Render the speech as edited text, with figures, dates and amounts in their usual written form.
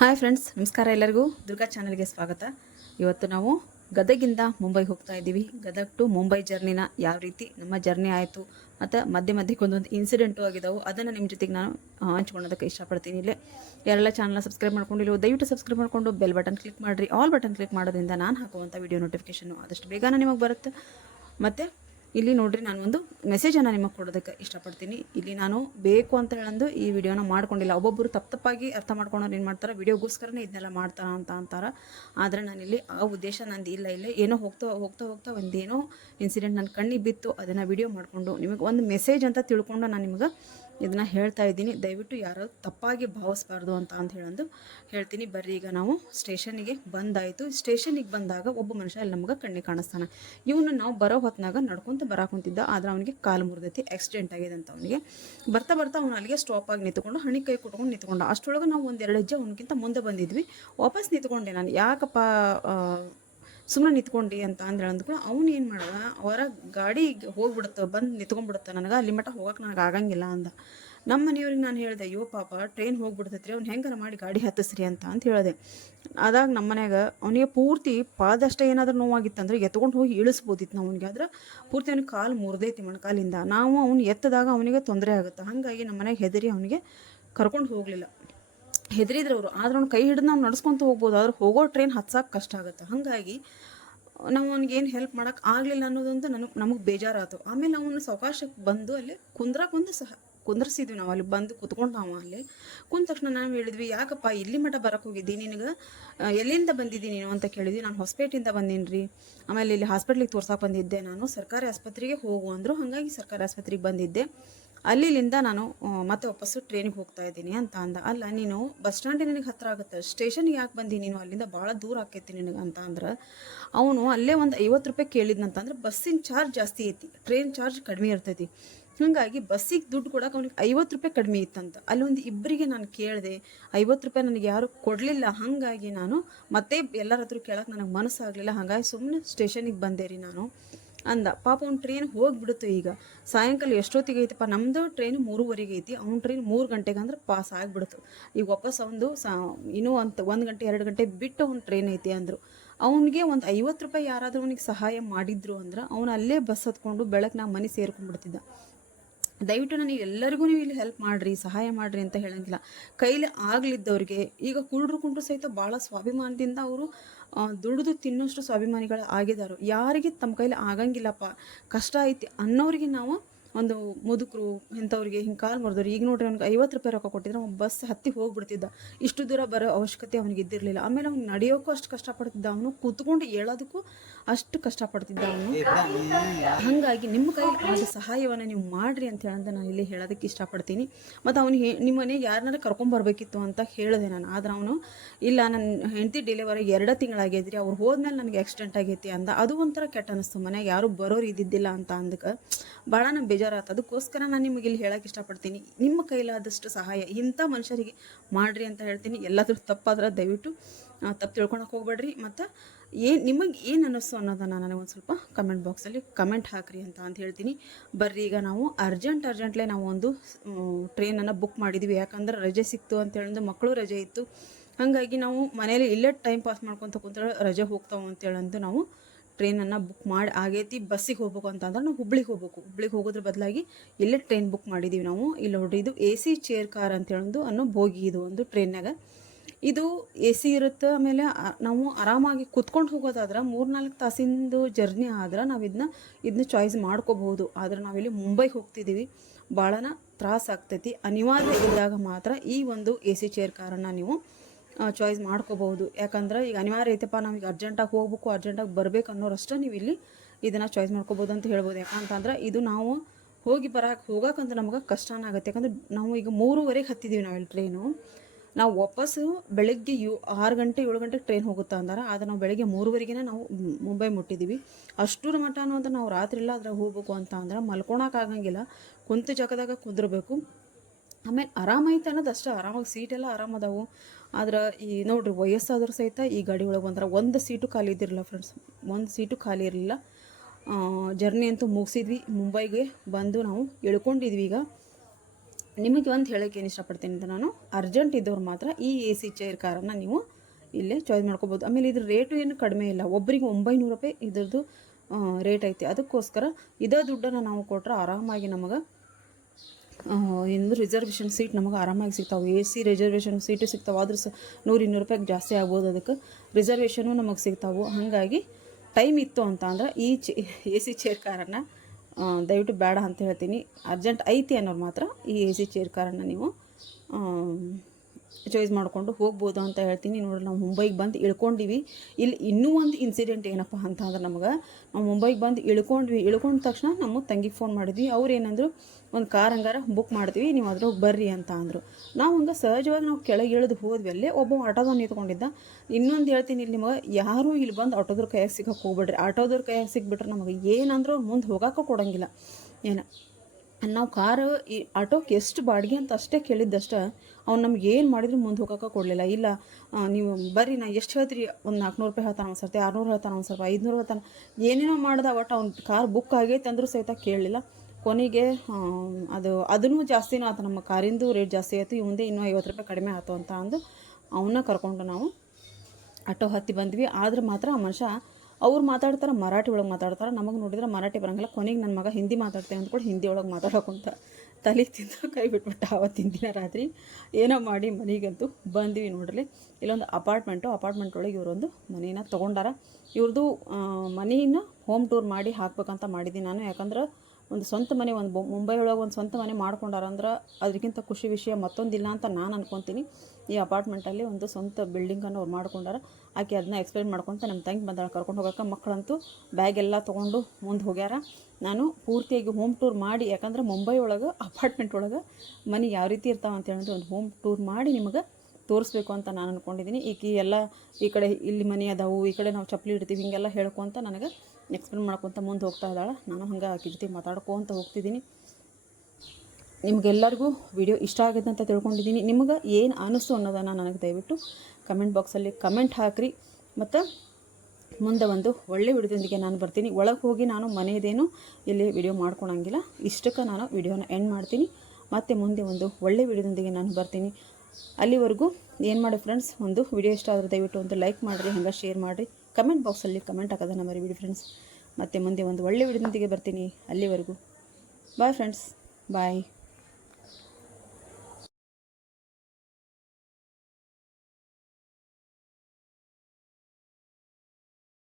Hi friends, ನಮಸ್ಕಾರ. ಎಲ್ಲರಿಗೂ ದುರ್ಗಾ ಚಾನಲ್ಗೆ ಸ್ವಾಗತ. ಇವತ್ತು ನಾವು ಗದಗಿಂದ ಮುಂಬೈಗೆ ಹೋಗ್ತಾ ಇದ್ದೀವಿ. ಗದಗ್ ಟು ಮುಂಬೈ ಜರ್ನಿನ ಯಾವ ರೀತಿ ನಮ್ಮ ಜರ್ನಿ ಆಯಿತು ಮತ್ತು ಮಧ್ಯಕ್ಕೆ ಒಂದೊಂದು ಇನ್ಸಿಡೆಂಟು ಆಗಿದ್ದಾವೆ, ಅದನ್ನು ನಿಮ್ಮ ಜೊತೆಗೆ ನಾನು ಹಂಚ್ಕೊಳ್ಳೋದಕ್ಕೆ ಇಷ್ಟಪಡ್ತೀನಿ. ಇಲ್ಲೇ ಯಾರೆಲ್ಲ ಚಾನಲ್ನ ಸಬ್ಸ್ಕ್ರೈಬ್ ಮಾಡ್ಕೊಂಡಿಲ್ಲ ದಯವಿಟ್ಟು ಸಬ್ಸ್ಕ್ರೈಬ್ ಮಾಡಿಕೊಂಡು ಬೆಲ್ ಬಟನ್ ಕ್ಲಿಕ್ ಮಾಡಿರಿ. ಆಲ್ ಬಟನ್ ಕ್ಲಿಕ್ ಮಾಡೋದ್ರಿಂದ ನಾನು ಹಾಕುವಂಥ ವಿಡಿಯೋ ನೋಟಿಫಿಕೇಷನ್ನು ಆದಷ್ಟು ಬೇಗನೆ ನಿಮಗೆ ಬರುತ್ತೆ. ಮತ್ತು ಇಲ್ಲಿ ನೋಡ್ರಿ, ನಾನು ಒಂದು ಮೆಸೇಜನ್ನು ನಿಮಗೆ ಕೊಡೋದಕ್ಕೆ ಇಷ್ಟಪಡ್ತೀನಿ. ಇಲ್ಲಿ ನಾನು ಬೇಕು ಅಂತ ಹೇಳಂದು ಈ ವಿಡಿಯೋನ ಮಾಡ್ಕೊಂಡಿಲ್ಲ. ಒಬ್ಬೊಬ್ಬರು ತಪ್ಪಾಗಿ ಅರ್ಥ ಮಾಡ್ಕೊಂಡವ್ರು ಏನು ಮಾಡ್ತಾರೆ, ವಿಡಿಯೋಗೋಸ್ಕರನೇ ಇದನ್ನೆಲ್ಲ ಮಾಡ್ತಾರ ಅಂತ ಅಂತಾರೆ. ಆದರೆ ನಾನಿಲ್ಲಿ ಆ ಉದ್ದೇಶ ನಂದು ಇಲ್ಲ. ಏನೋ ಹೋಗ್ತಾ ಒಂದೇನೋ ಇನ್ಸಿಡೆಂಟ್ ನನ್ನ ಕಣ್ಣಿಗೆ ಬಿತ್ತು, ಅದನ್ನು ವಿಡಿಯೋ ಮಾಡಿಕೊಂಡು ನಿಮಗೆ ಒಂದು ಮೆಸೇಜ್ ಅಂತ ತಿಳ್ಕೊಂಡು ನಾನು ನಿಮಗೆ ಇದನ್ನು ಹೇಳ್ತಾ ಇದ್ದೀನಿ. ದಯವಿಟ್ಟು ಯಾರು ತಪ್ಪಾಗಿ ಭಾವಿಸ್ಬಾರ್ದು ಅಂತ ಹೇಳಂದು ಹೇಳ್ತೀನಿ. ಬರ್ರಿ, ಈಗ ನಾವು ಸ್ಟೇಷನಿಗೆ ಬಂದಾಯಿತು. ಸ್ಟೇಷನಿಗೆ ಬಂದಾಗ ಒಬ್ಬ ಮನುಷ್ಯ ಅಲ್ಲಿ ನಮ್ಗೆ ಕಣ್ಣಿಗೆ ಕಾಣಿಸ್ತಾನೆ. ಇವನು ನಾವು ಬರೋ ಹೊತ್ನಾಗ ನಡ್ಕೊಂತ ಬರಾಕೊಂತಿದ್ದ, ಆದರೆ ಅವನಿಗೆ ಕಾಲು ಮುರಿದೈತಿ, ಆಕ್ಸಿಡೆಂಟ್ ಆಗಿದೆ ಅಂತ. ಅವನಿಗೆ ಬರ್ತಾ ಅವನು ಅಲ್ಲಿಗೆ ಸ್ಟಾಪ್ ಆಗಿ ನಿಂತ್ಕೊಂಡು ಹಣಿ ಕೈ ಕೊಟ್ಕೊಂಡು ನಿಂತ್ಕೊಂಡ. ಅಷ್ಟರೊಳಗೆ ನಾವು ಒಂದೆರಡು ಹೆಜ್ಜೆ ಅವನಿಗಿಂತ ಮುಂದೆ ಬಂದಿದ್ವಿ. ವಾಪಸ್ ನಿಂತ್ಕೊಂಡೆ ನಾನು. ಯಾಕಪ್ಪ ಸುಮ್ಮನೆ ನಿಂತ್ಕೊಂಡು ಅಂತ ಅಂದ್ರೆ ಅಂದ್ಕೊಂಡು ಅವನು ಏನು ಮಾಡ್ದ, ಅವರ ಗಾಡಿ ಹೋಗ್ಬಿಡುತ್ತೆ, ಬಂದು ನಿಂತ್ಕೊಂಡ್ಬಿಡುತ್ತೆ. ನನಗೆ ಅಲ್ಲಿ ಮಟ್ಟ ಹೋಗಕ್ಕೆ ನನಗೆ ಆಗಂಗಿಲ್ಲ ಅಂದ. ನಮ್ಮ ಮನೆಯವ್ರಿಗೆ ನಾನು ಹೇಳಿದೆ, ಅಯ್ಯೋ ಪಾಪ ಟ್ರೈನ್ ಹೋಗ್ಬಿಡ್ತೈತ್ರಿ, ಅವ್ನು ಹೆಂಗಾರ ಮಾಡಿ ಗಾಡಿ ಹತ್ತಿಸ್ರಿ ಅಂತ ಹೇಳಿದೆ. ಅದಾಗ ನಮ್ಮ ಮನ್ಯಾಗ ಅವನಿಗೆ ಪೂರ್ತಿ ಪಾದಷ್ಟೇ ಏನಾದರೂ ನೋವಾಗಿತ್ತಂದ್ರೆ ಎತ್ಕೊಂಡು ಹೋಗಿ ಇಳಿಸ್ಬೋದಿತ್ತು ನಾವು ಅವನಿಗೆ. ಆದ್ರೆ ಪೂರ್ತಿ ಅವ್ನಿಗೆ ಕಾಲು ಮುರಿದೈತಿ ಮೊಣಕಾಲಿಂದ. ನಾವು ಅವ್ನು ಎತ್ತದಾಗ ಅವನಿಗೆ ತೊಂದರೆ ಆಗುತ್ತೆ. ಹಾಗಾಗಿ ನಮ್ಮ ಮನೆಗೆ ಹೆದರಿ ಅವನಿಗೆ ಕರ್ಕೊಂಡು ಹೋಗಲಿಲ್ಲ. ಹೆದರಿದ್ರು ಅವರು. ಆದ್ರೆ ಅವ್ನು ಕೈ ಹಿಡಿದು ನಾವು ನಡ್ಸ್ಕೊತ ಹೋಗ್ಬೋದು, ಆದ್ರೆ ಹೋಗೋ ಟ್ರೈನ್ ಹತ್ಸಕ್ಕೆ ಕಷ್ಟ ಆಗುತ್ತೆ. ಹಾಗಾಗಿ ನಾವು ಅವ್ನಿಗೆ ಏನು ಹೆಲ್ಪ್ ಮಾಡೋಕ್ಕೆ ಆಗಲಿಲ್ಲ ಅನ್ನೋದಂತ ನಮಗೆ ಬೇಜಾರಾಯ್ತು. ಆಮೇಲೆ ಅವನು ಸಾವಕಾಶಕ್ಕೆ ಬಂದು ಅಲ್ಲಿ ಕುಂದ್ರಿಸಿದ್ವಿ ನಾವು. ಅಲ್ಲಿ ಬಂದು ಕುತ್ಕೊಂಡು ನಾವು ಅಲ್ಲಿ ಕುಂತ ತಕ್ಷಣ ನಾವು ಹೇಳಿದ್ವಿ, ಯಾಕಪ್ಪ ಇಲ್ಲಿ ಮಠ ಬರಕ್ಕೆ ಹೋಗಿದ್ದಿ, ನಿನಗೆ ಎಲ್ಲಿಂದ ಬಂದಿದ್ದೀನಿ ನೀನು ಅಂತ ಕೇಳಿದ್ವಿ. ನಾನು ಹೊಸಪೇಟೆಯಿಂದ ಬಂದೀನಿ ರೀ, ಆಮೇಲೆ ಇಲ್ಲಿ ಹಾಸ್ಪಿಟ್ಲಿಗೆ ತೋರ್ಸಕ್ಕೆ ಬಂದಿದ್ದೆ, ನಾನು ಸರ್ಕಾರಿ ಆಸ್ಪತ್ರೆಗೆ ಹೋಗು ಅಂದರು. ಹಾಗಾಗಿ ಸರ್ಕಾರಿ ಆಸ್ಪತ್ರೆಗೆ ಬಂದಿದ್ದೆ. ಅಲ್ಲಿಂದ ನಾನು ಮತ್ತೆ ವಾಪಸ್ಸು ಟ್ರೈನಿಗೆ ಹೋಗ್ತಾ ಇದ್ದೀನಿ ಅಂತ ಅಂದ. ಅಲ್ಲ, ನೀನು ಬಸ್ ಸ್ಟ್ಯಾಂಡಿಗೆ ನಿನಗೆ ಹತ್ತಿರ ಆಗುತ್ತೆ, ಸ್ಟೇಷನ್ಗೆ ಯಾಕೆ ಬಂದಿ ನೀನು, ಅಲ್ಲಿಂದ ಭಾಳ ದೂರ ಆಕೈತಿ ನಿನಗೆ ಅಂತ ಅಂದ್ರೆ ಅವನು ಅಲ್ಲೇ ಒಂದು 50 ರೂಪಾಯಿ ಕೇಳಿದ್ನಂತಂದ್ರೆ ಬಸ್ಸಿನ ಚಾರ್ಜ್ ಜಾಸ್ತಿ ಐತಿ, ಟ್ರೈನ್ ಚಾರ್ಜ್ ಕಡಿಮೆ ಇರ್ತೈತಿ. ಹಾಗಾಗಿ ಬಸ್ಸಿಗೆ ದುಡ್ಡು ಕೊಡೋಕೆ ಅವ್ನಿಗೆ 50 ರೂಪಾಯಿ ಕಡಿಮೆ ಇತ್ತಂತ. ಅಲ್ಲಿ ಒಂದು ಇಬ್ಬರಿಗೆ ನಾನು ಕೇಳಿದೆ, 50 ರೂಪಾಯಿ ನನಗೆ ಯಾರು ಕೊಡಲಿಲ್ಲ. ಹಾಗಾಗಿ ನಾನು ಮತ್ತೆ ಎಲ್ಲರ ಹತ್ರ ಕೇಳೋಕೆ ನನಗೆ ಮನಸ್ಸಾಗಲಿಲ್ಲ. ಹಾಗಾಗಿ ಸುಮ್ಮನೆ ಸ್ಟೇಷನಿಗೆ ಬಂದೆ ರೀ ನಾನು ಅಂದ. ಪಾಪ ಅವ್ನು ಟ್ರೈನ್ ಹೋಗಿಬಿಡುತ್ತು. ಈಗ ಸಾಯಂಕಾಲ ಎಷ್ಟೊತ್ತಿಗೆ ಐತಪ್ಪ, ನಮ್ಮದು ಟ್ರೈನ್ 3:30 ಐತಿ, ಅವ್ನ ಟ್ರೈನ್ 3 ಗಂಟೆಗೆ ಅಂದ್ರೆ ಪಾಸ್ ಆಗಿಬಿಡ್ತು. ಈಗ ವಾಪಸ್ ಅವನು ಇನ್ನೂ 1 ಗಂಟೆ 2 ಗಂಟೆ ಬಿಟ್ಟು ಅವ್ನು ಟ್ರೈನ್ ಐತಿ ಅಂದರು. ಅವನಿಗೆ ಒಂದು 50 ರೂಪಾಯಿ ಯಾರಾದರೂ ಅವನಿಗೆ ಸಹಾಯ ಮಾಡಿದ್ರು ಅಂದ್ರೆ ಅವನು ಅಲ್ಲೇ ಬಸ್ ಹತ್ಕೊಂಡು ಬೆಳಗ್ಗೆ ನಾವು ಮನೆ ಸೇರ್ಕೊಂಡ್ಬಿಡ್ತಿದ್ದ. ದಯವಿಟ್ಟು ನನಗೆ ಎಲ್ಲರಿಗೂ ನೀವು ಇಲ್ಲಿ ಹೆಲ್ಪ್ ಮಾಡಿರಿ, ಸಹಾಯ ಮಾಡಿರಿ ಅಂತ ಹೇಳಂಗಿಲ್ಲ. ಕೈಲಿ ಆಗಲಿದ್ದವ್ರಿಗೆ, ಈಗ ಕುಂಡ್ರು ಸಹಿತ ಭಾಳ ಸ್ವಾಭಿಮಾನದಿಂದ ಅವರು ದುಡಿದು ತಿನ್ನೋಷ್ಟು ಸ್ವಾಭಿಮಾನಿಗಳು ಆಗಿದ್ದಾರೆ. ಯಾರಿಗೆ ತಮ್ಮ ಕೈಲಿ ಆಗಂಗಿಲ್ಲಪ್ಪ, ಕಷ್ಟ ಐತಿ ಅನ್ನೋರಿಗೆ ನಾವು ಒಂದು ಮುದುಕರು ಇಂಥವ್ರಿಗೆ ಹಿಂಗೆ ಕಾಲು ಮುರಿದವ್ರು. ಈಗ ನೋಡ್ರಿ, ಅವ್ನಿಗೆ 50 ರೂಪಾಯಿ ರೊಕ್ಕ ಕೊಟ್ಟಿದ್ರೆ ಅವ್ನು ಬಸ್ ಹತ್ತಿ ಹೋಗ್ಬಿಡ್ತಿದ್ದ. ಇಷ್ಟು ದೂರ ಬರೋ ಅವಶ್ಯಕತೆ ಅವನಿಗೆ ಇದ್ದಿರಲಿಲ್ಲ. ಆಮೇಲೆ ಅವ್ನು ನಡೆಯೋಕ್ಕೂ ಅಷ್ಟು ಕಷ್ಟಪಡ್ತಿದ್ದ, ಅವನು ಕೂತ್ಕೊಂಡು ಹೇಳೋದಕ್ಕೂ ಅಷ್ಟು ಕಷ್ಟಪಡ್ತಿದ್ದ ಅವನು. ಹಾಗಾಗಿ ನಿಮ್ಮ ಕೈಲಿ ಒಂದು ಸಹಾಯವನ್ನು ನೀವು ಮಾಡಿರಿ ಅಂತ ಹೇಳಂತ ನಾನು ಇಲ್ಲಿ ಹೇಳೋದಕ್ಕೆ ಇಷ್ಟಪಡ್ತೀನಿ. ಮತ್ತು ಅವನು ನಿಮ್ಮ ಮನೆಗೆ ಯಾರನ್ನಾರ ಕರ್ಕೊಂಬರ್ಬೇಕಿತ್ತು ಅಂತ ಹೇಳಿದೆ ನಾನು. ಆದ್ರೆ ಅವನು ಇಲ್ಲ, ನನ್ನ ಹೆಂಡತಿ ಡೆಲಿವರಿ 2 ತಿಂಗಳಾಗೈತ್ರಿ, ಅವ್ರು ಹೋದ್ಮೇಲೆ ನನಗೆ ಆಕ್ಸಿಡೆಂಟ್ ಆಗೈತಿ ಅಂದ. ಅದು ಒಂಥರ ಕೆಟ್ಟ ಅನ್ನಿಸ್ತು. ಮನೆಗೆ ಯಾರು ಬರೋರು ಇದ್ದಿದ್ದಿಲ್ಲ ಅಂತ ಅಂದಕ್ಕೆ ಭಾಳ ನಂಗೆ ಬೇಜಾರಾಯ್ತು. ಅದಕ್ಕೋಸ್ಕರ ನಾನು ನಿಮಗೆ ಇಲ್ಲಿ ಹೇಳೋಕೆ ಇಷ್ಟಪಡ್ತೀನಿ, ನಿಮ್ಮ ಕೈಲಾದಷ್ಟು ಸಹಾಯ ಇಂಥ ಮನುಷ್ಯರಿಗೆ ಮಾಡಿರಿ ಅಂತ ಹೇಳ್ತೀನಿ. ಎಲ್ಲಾದರೂ ತಪ್ಪಾದ್ರೆ ದಯವಿಟ್ಟು ತಪ್ಪು ತಿಳ್ಕೊಳಕ್ಕೆ ಹೋಗ್ಬೇಡ್ರಿ. ಮತ್ತು ನಿಮಗೆ ಏನು ಅನ್ನಿಸ್ತು ಅನ್ನೋದನ್ನು ನನಗೆ ಒಂದು ಸ್ವಲ್ಪ ಕಮೆಂಟ್ ಬಾಕ್ಸಲ್ಲಿ ಕಮೆಂಟ್ ಹಾಕಿರಿ ಅಂತ ಹೇಳ್ತೀನಿ. ಬರ್ರಿ, ಈಗ ನಾವು ಅರ್ಜೆಂಟ್ಲೇ ನಾವು ಒಂದು ಟ್ರೈನನ್ನು ಬುಕ್ ಮಾಡಿದ್ವಿ. ಯಾಕಂದ್ರೆ ರಜೆ ಸಿಕ್ತು ಅಂತೇಳಿದ್ರೆ ಮಕ್ಕಳು ರಜೆ ಇತ್ತು. ಹಾಗಾಗಿ ನಾವು ಮನೇಲಿ ಇಲ್ಲೇ ಟೈಮ್ ಪಾಸ್ ಮಾಡ್ಕೊತ ಕೂತ್ರೆ ರಜೆ ಹೋಗ್ತಾವೆ ಅಂತೇಳಂದು ನಾವು ಟ್ರೈನನ್ನು ಬುಕ್ ಮಾಡಿ ಆಗೈತಿ. ಬಸ್ಸಿಗೆ ಹೋಗ್ಬೇಕು ಅಂತಂದ್ರೆ ನಾವು ಹುಬ್ಳಿಗೆ ಹೋಗೋದ್ರ ಬದಲಾಗಿ ಇಲ್ಲೇ ಟ್ರೈನ್ ಬುಕ್ ಮಾಡಿದ್ದೀವಿ ನಾವು. ಇಲ್ಲಿ ನೋಡ್ರಿ, ಇದು AC ಚೇರ್ ಕಾರ್ ಅಂತೇಳಂದು ಅನ್ನೋ ಬೋಗಿ. ಇದು ಒಂದು ಟ್ರೈನ್ನಾಗ ಇದು AC ಇರುತ್ತೆ. ಆಮೇಲೆ ನಾವು ಆರಾಮಾಗಿ ಕುತ್ಕೊಂಡು ಹೋಗೋದಾದ್ರೆ 3-4 ತಾಸಿಂದು ಜರ್ನಿ ಆದ್ರೆ ನಾವು ಇದನ್ನ ಚಾಯ್ಸ್ ಮಾಡ್ಕೋಬಹುದು. ಆದರೆ ನಾವಿಲ್ಲಿ ಮುಂಬೈಗೆ ಹೋಗ್ತಿದ್ದೀವಿ, ಭಾಳನ ತ್ರಾಸ ಆಗ್ತೈತಿ. ಅನಿವಾರ್ಯ ಇದ್ದಾಗ ಮಾತ್ರ ಈ ಒಂದು AC ಚೇರ್ ಕಾರನ್ನು ನೀವು ಚಾಯ್ಸ್ ಮಾಡ್ಕೋಬಹುದು. ಯಾಕಂದ್ರೆ ಈಗ ಅನಿವಾರ್ಯ ಐತಪ್ಪ, ನಾವೀಗ ಅರ್ಜೆಂಟಾಗಿ ಹೋಗ್ಬೇಕು, ಅರ್ಜೆಂಟಾಗಿ ಬರ್ಬೇಕು ಅನ್ನೋರಷ್ಟೇ ನೀವು ಇಲ್ಲಿ ಇದನ್ನು ಚಾಯ್ಸ್ ಮಾಡ್ಕೋಬೋದು ಅಂತ ಹೇಳ್ಬೋದು. ಯಾಕಂತಂದ್ರೆ ಇದು ನಾವು ಹೋಗೋಕ್ಕಂತ ನಮ್ಗೆ ಕಷ್ಟನೇ ಆಗುತ್ತೆ. ಯಾಕಂದ್ರೆ ನಾವು ಈಗ 3:30ಗೆ ಹತ್ತಿದ್ದೀವಿ ನಾವು ಇಲ್ಲಿ ಟ್ರೈನು. ನಾವು ವಾಪಸ್ಸು ಬೆಳಗ್ಗೆ 6 ಗಂಟೆ 7 ಗಂಟೆಗೆ ಟ್ರೈನ್ ಹೋಗುತ್ತಾ ಅಂದಾರ. ಆದರೆ ನಾವು ಬೆಳಗ್ಗೆ 3:30ಗೆ ನಾವು ಮುಂಬೈ ಮುಟ್ಟಿದ್ದೀವಿ. ಅಷ್ಟರ ಮಟ್ಟನೂ ಅಂತ ನಾವು ರಾತ್ರಿ ಎಲ್ಲ ಅದ್ರಾಗ ಹೋಗ್ಬೇಕು ಅಂತ ಅಂದ್ರೆ ಮಲ್ಕೊಳಕ್ಕಾಗಂಗಿಲ್ಲ, ಕುಂತ ಜಾಗದಾಗ ಕುಂದಿರ್ಬೇಕು. ಆಮೇಲೆ ಆರಾಮೈತೆ ಅನ್ನೋದು ಅಷ್ಟೇ, ಆರಾಮಾಗಿ ಸೀಟೆಲ್ಲ ಆರಾಮದಾವು. ಆದ್ರೆ ಈ ನೋಡ್ರಿ, ವಯಸ್ಸಾದ್ರೂ ಸಹಿತ ಈ ಗಾಡಿ ಒಳಗೆ ಒಂಥರ ಒಂದು ಸೀಟು ಖಾಲಿ ಇದ್ದಿರಲಿಲ್ಲ ಫ್ರೆಂಡ್ಸ್, ಒಂದು ಸೀಟು ಖಾಲಿ ಇರಲಿಲ್ಲ. ಜರ್ನಿ ಅಂತೂ ಮುಗಿಸಿದ್ವಿ. ಮುಂಬೈಗೆ ಬಂದು ನಾವು ಇಳ್ಕೊಂಡಿದ್ವಿ. ಈಗ ನಿಮಗೆ ಒಂದು ಹೇಳೋಕ್ಕೆ ಏನು ಇಷ್ಟಪಡ್ತೀನಿ ಅಂತ ನಾನು, ಅರ್ಜೆಂಟ್ ಇದ್ದವ್ರು ಮಾತ್ರ ಈ ಎ ಸಿ ಚೇರ್ ಕಾರನ್ನು ನೀವು ಇಲ್ಲೇ ಚಾಯ್ಸ್ ಮಾಡ್ಕೋಬೋದು. ಆಮೇಲೆ ಇದ್ರ ರೇಟು ಏನು ಕಡಿಮೆ ಇಲ್ಲ, ಒಬ್ಬರಿಗೆ 900 ರೂಪಾಯಿ ಇದ್ರದ್ದು ರೇಟ್ ಐತಿ. ಅದಕ್ಕೋಸ್ಕರ ಇದೇ ದುಡ್ಡನ್ನು ನಾವು ಕೊಟ್ಟರೆ ಆರಾಮಾಗಿ ನಮಗೆ ರಿಸರ್ವೇಷನ್ ಸೀಟ್ ನಮಗೆ ಆರಾಮಾಗಿ ಸಿಗ್ತಾವೆ. ಎ ಸಿ ರಿಸರ್ವೇಷನ್ ಸೀಟು ಸಿಗ್ತಾವೆ, ಆದ್ರೂ 100-200 ರೂಪಾಯಿಗೆ ಜಾಸ್ತಿ ಆಗ್ಬೋದು. ಅದಕ್ಕೆ ರಿಸರ್ವೇಷನು ನಮಗೆ ಸಿಗ್ತಾವೆ. ಹಾಗಾಗಿ ಟೈಮ್ ಇತ್ತು ಅಂತ ಅಂದ್ರೆ ಈ ಎ ಸಿ ಚೇರ್ ಕಾರನ್ನು ದಯವಿಟ್ಟು ಬೇಡ ಅಂತ ಹೇಳ್ತೀನಿ. ಅರ್ಜೆಂಟ್ ಐತಿ ಅನ್ನೋರು ಮಾತ್ರ ಈ ಎ ಸಿ ಚೇರ್ ಕಾರನ್ನು ನೀವು ಚಾಯ್ಸ್ ಮಾಡಿಕೊಂಡು ಹೋಗ್ಬೋದು ಅಂತ ಹೇಳ್ತೀನಿ. ನೋಡ್ರಿ, ನಾವು ಮುಂಬೈಗೆ ಬಂದು ಇಳ್ಕೊಂಡಿವಿ. ಇಲ್ಲಿ ಇನ್ನೂ ಒಂದು ಇನ್ಸಿಡೆಂಟ್ ಏನಪ್ಪ ಅಂತ ಅಂದ್ರೆ, ನಾವು ಮುಂಬೈಗೆ ಬಂದು ಇಳ್ಕೊಂಡ ತಕ್ಷಣ ನಮ್ಮ ತಂಗಿಗೆ ಫೋನ್ ಮಾಡಿದ್ವಿ. ಅವ್ರು ಏನಂದ್ರು, ಒಂದು ಕಾರ್ ಹಂಗಾರ ಬುಕ್ ಮಾಡ್ತೀವಿ, ನೀವು ಅದ್ರಾಗ ಬರ್ರಿ ಅಂತ ಅಂದರು. ನಾವು ಹಂಗೆ ಸಹಜವಾಗಿ ನಾವು ಕೆಳಗೆ ಇಳಿದು ಹೋದ್ವಿ. ಅಲ್ಲೇ ಒಬ್ಬ ಆಟೋದವ್ನು ನಿಂತ್ಕೊಂಡಿದ್ದ. ಇನ್ನೊಂದು ಹೇಳ್ತೀನಿ, ಇಲ್ಲಿ ನಿಮಗೆ ಯಾರೂ ಇಲ್ಲಿ ಬಂದು ಆಟೋದ್ರ ಕೈಯಾಗ ಸಿಗೋಕೆ ಹೋಗ್ಬೇಡ್ರಿ. ಆಟೋದ್ರ ಕೈಯಾಗ ಸಿಕ್ಬಿಟ್ರೆ ನಮಗೆ ಏನಂದ್ರೂ ಮುಂದೆ ಹೋಗೋಕೆ ಕೊಡೋಂಗಿಲ್ಲ. ನಾವು ಕಾರು ಈ ಆಟೋಕ್ಕೆ ಎಷ್ಟು ಬಾಡಿಗೆ ಅಂತ ಅಷ್ಟೇ ಕೇಳಿದ್ದಷ್ಟೇ, ಅವ್ನು ನಮ್ಗೆ ಏನು ಮಾಡಿದ್ರು ಮುಂದೆ ಹೋಗೋಕೆ ಕೊಡಲಿಲ್ಲ. ಇಲ್ಲ ನೀವು ಬರ್ರಿ, ನಾ ಎಷ್ಟು ಹೇಳ್ತೀರಿ, ಒಂದು 400 ರೂಪಾಯಿ ಹೇಳ್ತಾನೆ, ಒಂದು ಸರ್ತಿ 600 ಹೇಳ್ತಾನೆ, ಒಂದು ಸ್ವಲ್ಪ 500 ಹೇಳ್ತಾನೆ, ಏನೇನೋ ಮಾಡ್ದೆ. ಒಟ್ಟು ಅವ್ನು ಕಾರ್ ಬುಕ್ ಆಗೈತೆ ಅಂದರೂ ಸಹಿತ ಕೇಳಲಿಲ್ಲ. ಕೊನೆಗೆ ಅದನ್ನು ಜಾಸ್ತಿನೂ ಆಯ್ತು, ನಮ್ಮ ಕಾರಿಂದು ರೇಟ್ ಜಾಸ್ತಿ ಆಯಿತು, ಇವಂದೇ ಇನ್ನೂ 50 ರೂಪಾಯಿ ಕಡಿಮೆ ಆಯಿತು ಅಂತ ಅಂದು ಅವನ್ನ ಕರ್ಕೊಂಡು ನಾವು ಆಟೋ ಹತ್ತಿ ಬಂದ್ವಿ. ಆದ್ರೆ ಮಾತ್ರ ಆ ಮನುಷ್ಯ ಅವ್ರು ಮಾತಾಡ್ತಾರೆ, ಮರಾಠಿ ಒಳಗೆ ಮಾತಾಡ್ತಾರೆ. ನಮಗೆ ನೋಡಿದ್ರೆ ಮರಾಠಿ ಬರೋಂಗಿಲ್ಲ. ಕೊನೆಗೆ ನನ್ನ ಮಗ ಹಿಂದಿ ಮಾತಾಡ್ತೇನೆ ಅಂದ್ಕೊಂಡು ಹಿಂದಿ ಒಳಗೆ ಮಾತಾಡೋಕ್ಕಂತ ತಲೆ ತಿಂದು ಕೈ ಬಿಟ್ಬಿಟ್ಟು ಆವತ್ತಿನ ದಿನ ರಾತ್ರಿ ಏನೋ ಮಾಡಿ ಮನೆಗಂತೂ ಬಂದ್ವಿ. ನೋಡ್ರಿ, ಇಲ್ಲೊಂದು ಅಪಾರ್ಟ್ಮೆಂಟ್ ಒಳಗೆ ಇವರೊಂದು ಮನೇನ ತೊಗೊಂಡಾರ. ಇವ್ರದ್ದು ಮನೇನ ಹೋಮ್ ಟೂರ್ ಮಾಡಿ ಹಾಕ್ಬೇಕಂತ ಮಾಡಿದ್ದೀನಿ ನಾನು. ಯಾಕಂದ್ರೆ ಒಂದು ಸ್ವಂತ ಮನೆ, ಮುಂಬೈ ಒಳಗೆ ಒಂದು ಸ್ವಂತ ಮನೆ ಮಾಡ್ಕೊಂಡಾರ ಅಂದ್ರೆ ಅದಕ್ಕಿಂತ ಖುಷಿ ವಿಷಯ ಮತ್ತೊಂದಿಲ್ಲ ಅಂತ ನಾನು ಅನ್ಕೊತೀನಿ. ಈ ಅಪಾರ್ಟ್ಮೆಂಟಲ್ಲಿ ಒಂದು ಸ್ವಂತ ಬಿಲ್ಡಿಂಗನ್ನು ಅವ್ರು ಮಾಡ್ಕೊಂಡಾರ. ಆಕೆ ಅದನ್ನ ಎಕ್ಸ್ಪ್ಲೇನ್ ಮಾಡ್ಕೊತ ನಮ್ಮ ತಂಗಿ ಬಂದಾಳ ಕರ್ಕೊಂಡು ಹೋಗೋಕೆ. ಮಕ್ಕಳಂತೂ ಬ್ಯಾಗೆಲ್ಲ ತೊಗೊಂಡು ಮುಂದೆ ಹೋಗ್ಯಾರ. ನಾನು ಪೂರ್ತಿಯಾಗಿ ಹೋಮ್ ಟೂರ್ ಮಾಡಿ, ಯಾಕಂದ್ರೆ ಮುಂಬೈ ಒಳಗೆ ಅಪಾರ್ಟ್ಮೆಂಟ್ ಒಳಗೆ ಮನೆ ಯಾವ ರೀತಿ ಇರ್ತಾವೆ ಅಂತ ಹೇಳಿದ್ರೆ ಒಂದು ಹೋಮ್ ಟೂರ್ ಮಾಡಿ ನಿಮಗೆ ತೋರಿಸ್ಬೇಕು ಅಂತ ನಾನು ಅಂದ್ಕೊಂಡಿದ್ದೀನಿ. ಎಲ್ಲ ಈ ಕಡೆ ಇಲ್ಲಿ ಮನೆ ಅದಾವು, ಈ ಕಡೆ ನಾವು ಚಪ್ಪಲಿ ಇಡ್ತೀವಿ, ಹಿಂಗೆಲ್ಲ ಹೇಳ್ಕೊತ ನನಗೆ ಎಕ್ಸ್ಪ್ಲೇನ್ ಮಾಡ್ಕೊತ ಮುಂದೆ ಹೋಗ್ತಾ ಇದ್ದಾಳೆ. ನಾನು ಹಂಗೆ ಆಕೆ ಜೊತೆ ಮಾತಾಡ್ಕೊತ ಹೋಗ್ತಿದ್ದೀನಿ. ನಿಮಗೆಲ್ಲರಿಗೂ ವಿಡಿಯೋ ಇಷ್ಟ ಆಗಿದೆ ಅಂತ ತಿಳ್ಕೊಂಡಿದ್ದೀನಿ. ನಿಮಗೆ ಏನು ಅನ್ನಿಸ್ತು ಅನ್ನೋದನ್ನು ನನಗೆ ದಯವಿಟ್ಟು ಕಮೆಂಟ್ ಬಾಕ್ಸಲ್ಲಿ ಕಮೆಂಟ್ ಹಾಕಿರಿ. ಮತ್ತು ಮುಂದೆ ಒಂದು ಒಳ್ಳೆ ವಿಡಿಯೋದೊಂದಿಗೆ ನಾನು ಬರ್ತೀನಿ. ಒಳಗೆ ಹೋಗಿ ನಾನು ಮನೆಯದೇನು ಇಲ್ಲಿ ವಿಡಿಯೋ ಮಾಡ್ಕೊಳಂಗಿಲ್ಲ. ಇಷ್ಟಕ್ಕೆ ನಾನು ವಿಡಿಯೋನ ಎಂಡ್ ಮಾಡ್ತೀನಿ. ಮತ್ತು ಮುಂದೆ ಒಂದು ಒಳ್ಳೆ ವಿಡಿಯೋದೊಂದಿಗೆ ನಾನು ಬರ್ತೀನಿ. ಅಲ್ಲಿವರೆಗೂ ಏನು ಮಾಡಿ ಫ್ರೆಂಡ್ಸ್, ಒಂದು ವಿಡಿಯೋ ಇಷ್ಟ ಆದರೆ ದಯವಿಟ್ಟು ಒಂದು ಲೈಕ್ ಮಾಡಿರಿ, ಹಂಗೆ ಶೇರ್ ಮಾಡಿರಿ, ಕಮೆಂಟ್ ಬಾಕ್ಸಲ್ಲಿ ಕಮೆಂಟ್ ಹಾಕೋದನ್ನು ಮರಿಬೇಡಿ ಫ್ರೆಂಡ್ಸ್. ಮತ್ತು ಮುಂದೆ ಒಂದು ಒಳ್ಳೆ ವಿಡಿಯೋದೊಂದಿಗೆ ಬರ್ತೀನಿ. ಅಲ್ಲಿವರೆಗೂ ಬಾಯ್ ಫ್ರೆಂಡ್ಸ್, ಬಾಯ್.